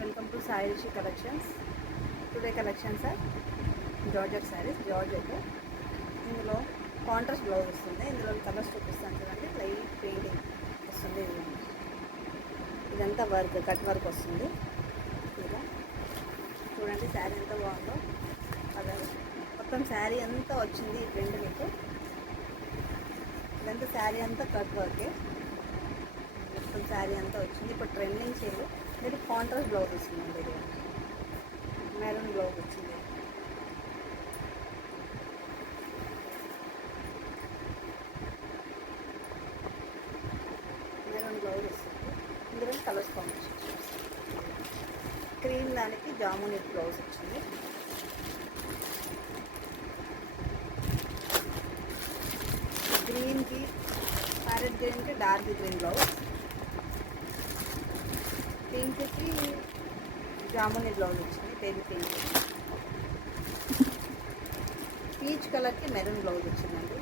Welcome to Sai Rishi collections. Today collections are georgette sarees. Georgette ఇందులో contrast blouse వస్తుంది. ఇందులో colours చూపిస్తాను చూడండి. లైట్ పెయింటింగ్ వస్తుంది. ఇదంతా వర్క్, కట్ వర్క్ వస్తుంది. ఇలా చూడండి శారీ ఎంత బాగుందో. కలర్ మొత్తం శారీ అంతా వచ్చింది. ఈ ప్రింట్ మీకు ఇదంతా శారీ అంతా కట్ వర్కే. మొత్తం శారీ అంతా వచ్చింది. ఇప్పుడు ట్రెండింగ్ చేయలు ఇది కాంట్రాస్ట్ బ్లౌజ్ వస్తుందండి. ఇది మెరూన్ బ్లౌజ్ వచ్చింది. మెరూన్ బ్లౌజ్ వస్తుంది. ఇందులో కలర్స్ కాంబినేషన్ క్రీమ్ దానికి జామున్ బ్లౌజ్ వచ్చింది. గ్రీన్కి ప్యారెట్ గ్రీన్కి డార్క్ గ్రీన్ బ్లౌజ్, పింక్కి జాముని బ్లౌజ్ వచ్చింది. Baby pink. పీచ్ కలర్కి మెరూన్ బ్లౌజ్ వచ్చిందండి.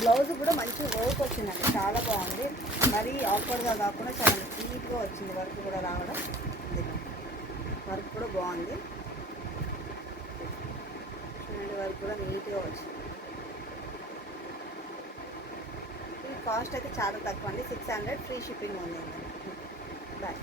బ్లౌజ్ కూడా మంచి వర్క్ వచ్చిందండి, చాలా బాగుంది. మరీ ఆక్వర్డ్గా కాకుండా చాలా నీట్గా వచ్చింది. వర్క్ కూడా రావడం, వర్క్ కూడా బాగుంది. చూడండి, వర్క్ కూడా నీట్గా వచ్చింది. ఈ కాస్ట్ అయితే చాలా తక్కువ అండి, 600. ఫ్రీ షిప్పింగ్ ఉంది. బాయ్.